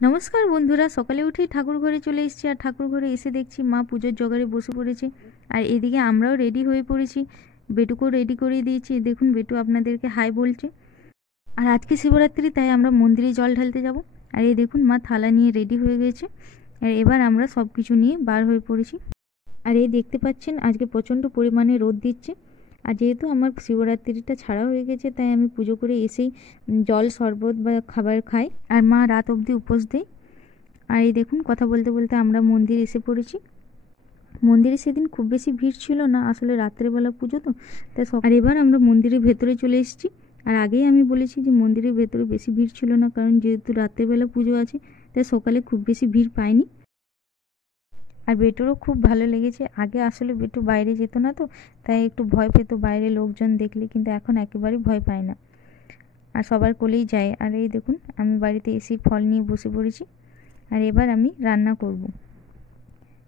নমস্কার বন্ধুরা, সকালে উঠেই ঠাকুর ঘরে চলে এসেছি। আর ঠাকুর ঘরে এসে দেখছি মা পুজোর জোগাড়ে বসে পড়েছে। আর এদিকে আমরাও রেডি হয়ে পড়েছি, বেটুকেও রেডি করে দিয়েছি। দেখুন বেটু আপনাদেরকে হাই বলছে। আর আজকে শিবরাত্রি, তাই আমরা মন্দিরে জল ঢালতে যাব। আর এই দেখুন মা থালা নিয়ে রেডি হয়ে গেছে। আর এবার আমরা সব কিছু নিয়ে বার হয়ে পড়েছি। আর এই দেখতে পাচ্ছেন আজকে প্রচণ্ড পরিমাণে রোদ দিচ্ছে। আর যেহেতু আমার শিবরাত্রিটা ছাড়া হয়ে গেছে, তাই আমি পুজো করে এসেই জল শরবত বা খাবার খাই। আর মা রাত অবধি উপোস দেয়। আর এই দেখুন কথা বলতে বলতে আমরা মন্দিরে এসে পড়েছি। মন্দিরে সেদিন খুব বেশি ভিড় ছিল না, আসলে রাত্রেবেলা পুজো তো, তাই আর এবার আমরা মন্দিরের ভেতরে চলে এসেছি। আর আগেই আমি বলেছি যে মন্দিরের ভেতরে বেশি ভিড় ছিল না, কারণ যেহেতু রাত্রেবেলা পুজো আছে, তাই সকালে খুব বেশি ভিড় পাইনি। আর বেটুরও খুব ভালো লেগেছে। আগে আসলে বেটু বাইরে যেত না, তো তাই একটু ভয় পেত বাইরে লোকজন দেখলে, কিন্তু এখন একেবারেই ভয় পায় না, আর সবার কোলেই যায়। আর এই দেখুন আমি বাড়িতে এসে ফল নিয়ে বসে পড়েছি। আর এবার আমি রান্না করব।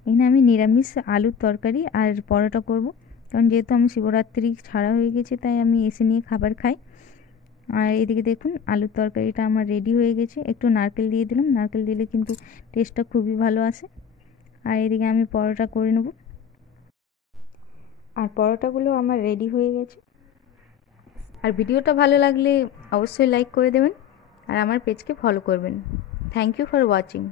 এখানে আমি নিরামিষ আলুর তরকারি আর পরোটা করব, কারণ যেহেতু আমি শিবরাত্রি ছাড়া হয়ে গেছে, তাই আমি এসে নিয়ে খাবার খাই। আর এদিকে দেখুন আলুর তরকারিটা আমার রেডি হয়ে গেছে। একটু নারকেল দিয়ে দিলাম, নারকেল দিলে কিন্তু টেস্টটা খুবই ভালো আসে। আর এদিকে আমি পরোটা করে নেব। আর পরোটাগুলো আমার রেডি হয়ে গেছে। আর ভিডিওটা ভালো লাগলে অবশ্যই লাইক করে দেবেন, আর আমার পেজকে ফলো করবেন। Thank you for watching.